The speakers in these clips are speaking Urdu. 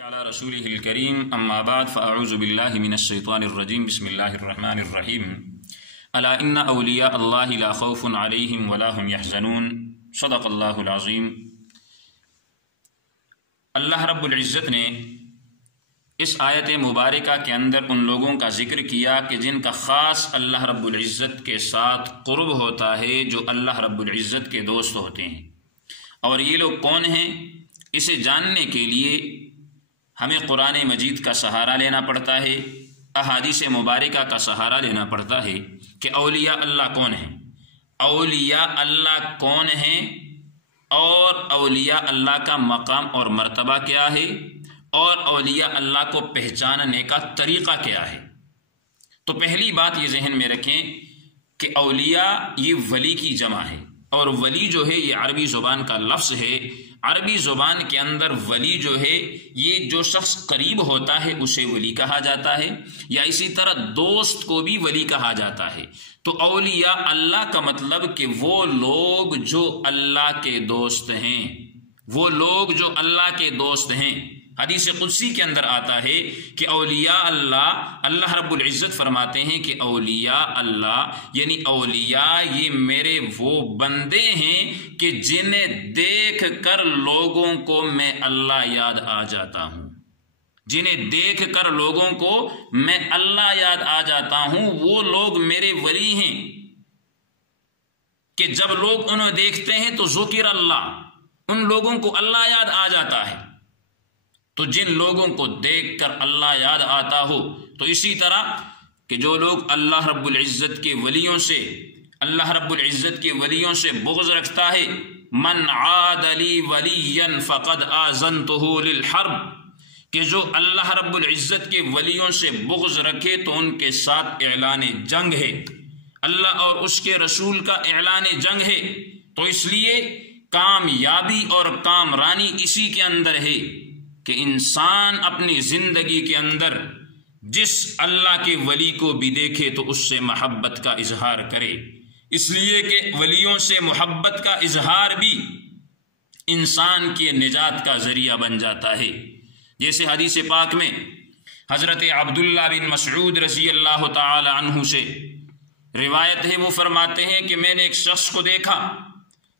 على رسوله الكريم اما بعد فاعوذ بالله من الشيطان الرجيم بسم الله الرحمن الرحيم الا ان اولياء الله لا خوف عليهم ولا هم يحزنون صدق الله العظيم۔ اللہ رب العزت نے اس آیت مبارکہ کے اندر ان لوگوں کا ذکر کیا کہ جن کا خاص اللہ رب العزت کے ساتھ قرب ہوتا ہے، جو اللہ رب العزت کے دوست ہوتے ہیں۔ اور یہ لوگ کون ہیں؟ اسے جاننے کے لیے ہمیں قرآن مجید کا سہارا لینا پڑتا ہے، احادیث مبارکہ کا سہارا لینا پڑتا ہے کہ اولیاء اللہ کون ہیں، اولیاء اللہ کون ہیں، اور اولیاء اللہ کا مقام اور مرتبہ کیا ہے، اور اولیاء اللہ کو پہچاننے کا طریقہ کیا ہے۔ تو پہلی بات یہ ذہن میں رکھیں کہ اولیاء یہ ولی کی جمع ہے، اور ولی جو ہے یہ عربی زبان کا لفظ ہے۔ عربی زبان کے اندر ولی جو ہے یہ جو شخص قریب ہوتا ہے اسے ولی کہا جاتا ہے، یا اسی طرح دوست کو بھی ولی کہا جاتا ہے۔ تو اولیاء اللہ کا مطلب کہ وہ لوگ جو اللہ کے دوست ہیں، وہ لوگ جو اللہ کے دوست ہیں۔ حدیث قدسی کے اندر آتا ہے کہ اولیاء اللہ رب العزت فرماتے ہیں کہ اولیاء اللہ یعنی اولیاء یہ میرے وہ بندے ہیں کہ جنہیں دیکھ کر لوگوں کو میں اللہ یاد آ جاتا ہوں، جنہیں دیکھ کر لوگوں کو میں اللہ یاد آ جاتا ہوں، وہ لوگ میرے ولی ہیں کہ جب لوگ انہیں دیکھتے ہیں تو ذکر اللہ، ان لوگوں کو اللہ یاد آ جاتا ہے۔ تو جن لوگوں کو دیکھ کر اللہ یاد آتا ہو، تو اسی طرح کہ جو لوگ اللہ رب العزت کے ولیوں سے بغض رکھتا ہے، من عاد لی ولیا فقد آذنتہ للحرب، کہ جو اللہ رب العزت کے ولیوں سے بغض رکھے تو ان کے ساتھ اعلان جنگ ہے، اللہ اور اس کے رسول کا اعلان جنگ ہے۔ تو اس لیے کامیابی اور کامرانی اسی کے اندر ہے کہ انسان اپنی زندگی کے اندر جس اللہ کے ولی کو بھی دیکھے تو اس سے محبت کا اظہار کرے، اس لیے کہ ولیوں سے محبت کا اظہار بھی انسان کی نجات کا ذریعہ بن جاتا ہے۔ جیسے حدیث پاک میں حضرت عبداللہ بن مسعود رضی اللہ تعالی عنہ سے روایت ہے، وہ فرماتے ہیں کہ میں نے ایک شخص کو دیکھا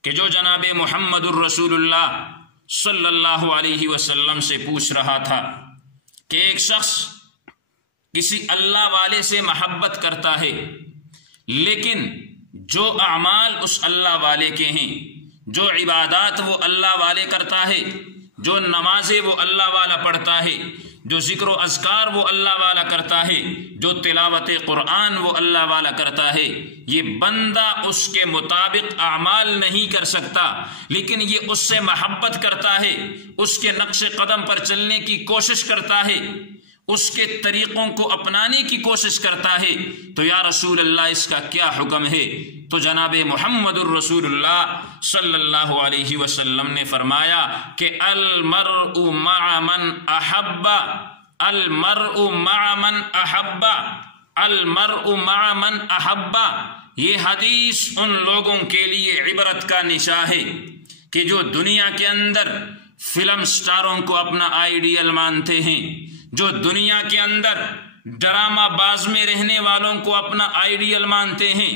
کہ جو جناب محمد الرسول اللہ صلی اللہ علیہ وسلم سے پوچھ رہا تھا کہ ایک شخص کسی اللہ والے سے محبت کرتا ہے، لیکن جو اعمال اس اللہ والے کے ہیں، جو عبادات وہ اللہ والے کرتا ہے، جو نمازیں وہ اللہ والا پڑھتا ہے، جو ذکر و اذکار وہ اللہ والا کرتا ہے، جو تلاوت قرآن وہ اللہ والا کرتا ہے، یہ بندہ اس کے مطابق اعمال نہیں کر سکتا، لیکن یہ اس سے محبت کرتا ہے، اس کے نقش قدم پر چلنے کی کوشش کرتا ہے، اس کے طریقوں کو اپنانے کی کوشش کرتا ہے، تو یا رسول اللہ اس کا کیا حکم ہے؟ تو جناب محمد الرسول اللہ صلی اللہ علیہ وسلم نے فرمایا کہ المرء مع من احب، المرء مع من احب، المرء مع من احب۔ یہ حدیث ان لوگوں کے لیے عبرت کا نشاں ہے کہ جو دنیا کے اندر فلم سٹاروں کو اپنا آئیڈیل مانتے ہیں، جو دنیا کے اندر ڈرامہ باز میں رہنے والوں کو اپنا آئیڈیل مانتے ہیں،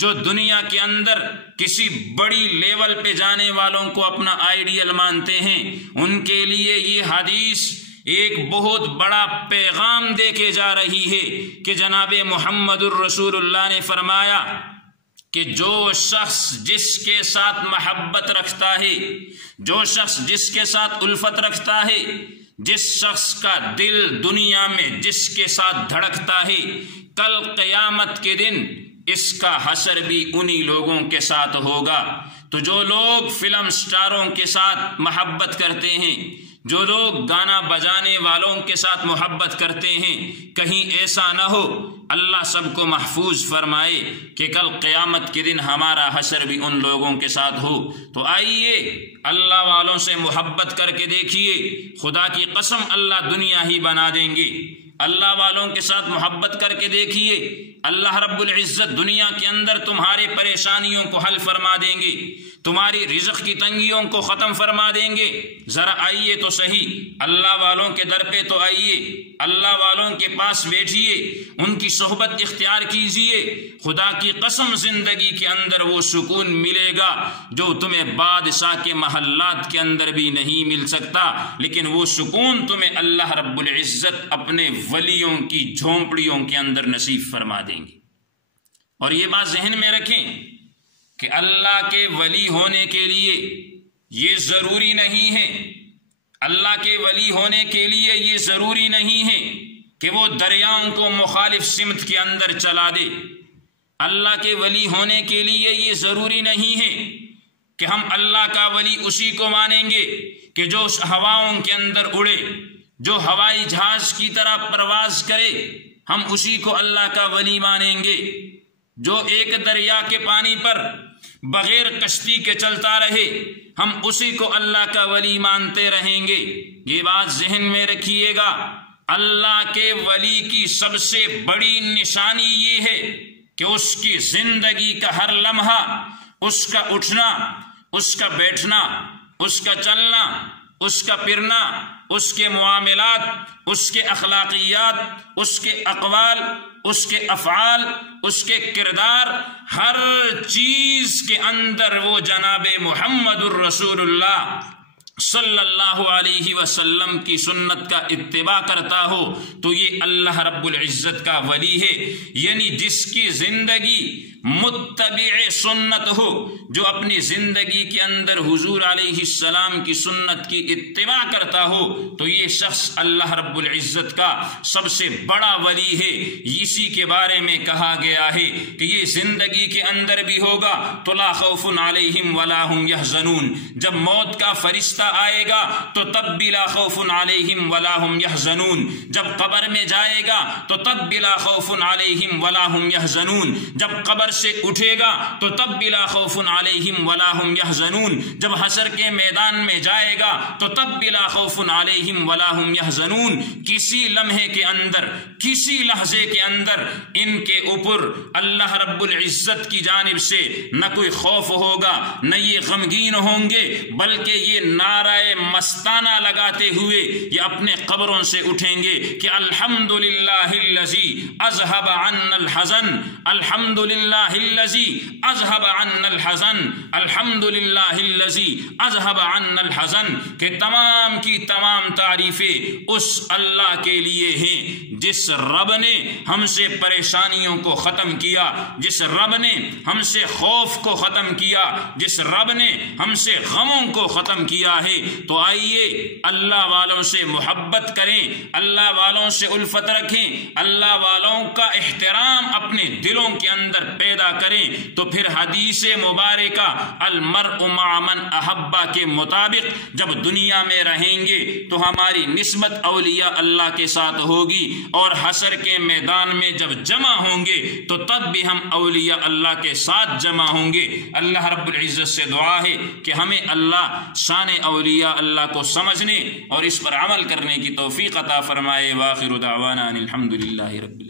جو دنیا کے اندر کسی بڑی لیول پہ جانے والوں کو اپنا آئیڈیل مانتے ہیں، ان کے لیے یہ حدیث ایک بہت بڑا پیغام دے کے جا رہی ہے کہ جناب محمد الرسول اللہ نے فرمایا کہ جو شخص جس کے ساتھ محبت رکھتا ہے، جو شخص جس کے ساتھ الفت رکھتا ہے، جس شخص کا دل دنیا میں جس کے ساتھ دھڑکتا ہے، کل قیامت کے دن اس کا حشر بھی انہی لوگوں کے ساتھ ہوگا۔ تو جو لوگ فلم سٹاروں کے ساتھ محبت کرتے ہیں، جو لوگ گانا بجانے والوں کے ساتھ محبت کرتے ہیں، کہیں ایسا نہ ہو اللہ سب کو محفوظ فرمائے کہ کل قیامت کے دن ہمارا حشر بھی ان لوگوں کے ساتھ ہو۔ تو آئیے اللہ والوں سے محبت کر کے دیکھیے، خدا کی قسم اللہ دنیا ہی بنا دیں گے۔ اللہ والوں کے ساتھ محبت کر کے دیکھیے، اللہ رب العزت دنیا کے اندر تمہارے پریشانیوں کو حل فرما دیں گے۔ تمہاری رزق کی تنگیوں کو ختم فرما دیں گے۔ ذرا آئیے تو صحیح، اللہ والوں کے در پہ تو آئیے، اللہ والوں کے پاس بیٹھیے، ان کی صحبت اختیار کیجیے۔ خدا کی قسم زندگی کے اندر وہ سکون ملے گا جو تمہیں بادشاہ کے محلات کے اندر بھی نہیں مل سکتا، لیکن وہ سکون تمہیں اللہ رب العزت اپنے ولیوں کی جھونپڑیوں کے اندر نصیب فرما دیں گے۔ اور یہ بات ذہن میں رکھیں کہ اللہ کے ولی ہونے کے لیے یہ ضروری نہیں ہے، اللہ کے ولی ہونے کے لیے یہ ضروری نہیں ہے کہ وہ دریاؤں کو مخالف سمت کے اندر چلا دے۔ اللہ کے ولی ہونے کے لیے یہ ضروری نہیں ہے کہ ہم اللہ کا ولی اسی کو مانیں گے کہ جو ہواؤں کے اندر اڑے، جو ہوائی جہاز کی طرح پرواز کرے، ہم اسی کو اللہ کا ولی مانیں گے۔ جو ایک دریا کے پانی پر بغیر کشتی کے چلتا رہے، ہم اسی کو اللہ کا ولی مانتے رہیں گے۔ یہ بات ذہن میں رکھیے گا، اللہ کے ولی کی سب سے بڑی نشانی یہ ہے کہ اس کی زندگی کا ہر لمحہ، اس کا اٹھنا، اس کا بیٹھنا، اس کا چلنا، اس کا پھرنا، اس کے معاملات، اس کے اخلاقیات، اس کے اقوال، اس کے افعال، اس کے کردار، ہر چیز کے اندر وہ جناب محمد الرسول اللہ صلی اللہ علیہ وسلم کی سنت کا اتباع کرتا ہو تو یہ اللہ رب العزت کا ولی ہے۔ یعنی جس کی زندگی متبع سنت ہو، جو اپنی زندگی کے اندر حضور علیہ السلام کی سنت کی اتباع کرتا ہو تو یہ شخص اللہ رب العزت کا سب سے بڑا ولی ہے۔ اسی کے بارے میں کہا گیا ہے کہ یہ زندگی کے اندر بھی ہوگا تو لا خوف علیہم ولا هم يحزنون، جب موت کا فرشتہ آئے گا تو تب بھی لا خوف علیہم ولا هم يحزنون، جب قبر میں جائے گا تو تب بھی لا خوف علیہم ولا هم يحزنون، جب قبر سے اٹھے گا تو تب بھی لا خوف علیہم ولا هم يحزنون، جب حشر کے میدان میں جائے گا تو تب بھی لا خوف علیہم ولا هم يحزنون۔ کسی لمحے کے اندر، کسی لحظے کے اندر ان کے اوپر اللہ رب العزت کی جانب سے نہ کوئی خوف ہوگا، نہ یہ غمگین ہوں گے، بلکہ یہ نعرہ مستانہ لگاتے ہوئے یہ اپنے قبروں سے اٹھیں گے کہ الحمدللہ الذی اذهب عنا الحزن، الحمدللہ الذی اذهب عنا الحزن، الحمدللہ الذی اذهب عنا الحزن، کہ تمام کی تمام تعریفیں اس اللہ کے لیے ہیں جس رب نے ہم سے پریشانیوں کو ختم کیا، جس رب نے ہم سے خوف کو ختم کیا، جس رب نے ہم سے غموں کو ختم کیا ہے۔ تو آئیے اللہ والوں سے محبت کریں، اللہ والوں سے الفت رکھیں، اللہ والوں کا احترام اپنے دلوں کے اندر پیدا کریں، تو پھر حدیث مبارکہ المرء مع من احبہ کے مطابق جب دنیا میں رہیں گے تو ہماری نسبت اولیاء اللہ کے ساتھ ہوگی، اور حشر کے میدان میں جب جمع ہوں گے تو تب بھی ہم اولیاء اللہ کے ساتھ جمع ہوں گے۔ اللہ رب العزت سے دعا ہے کہ ہمیں اللہ شان اولیاء اللہ کو سمجھنے اور اس پر عمل کرنے کی توفیق عطا فرمائے۔ وآخر دعوانا ان الحمد للہ رب العالمین۔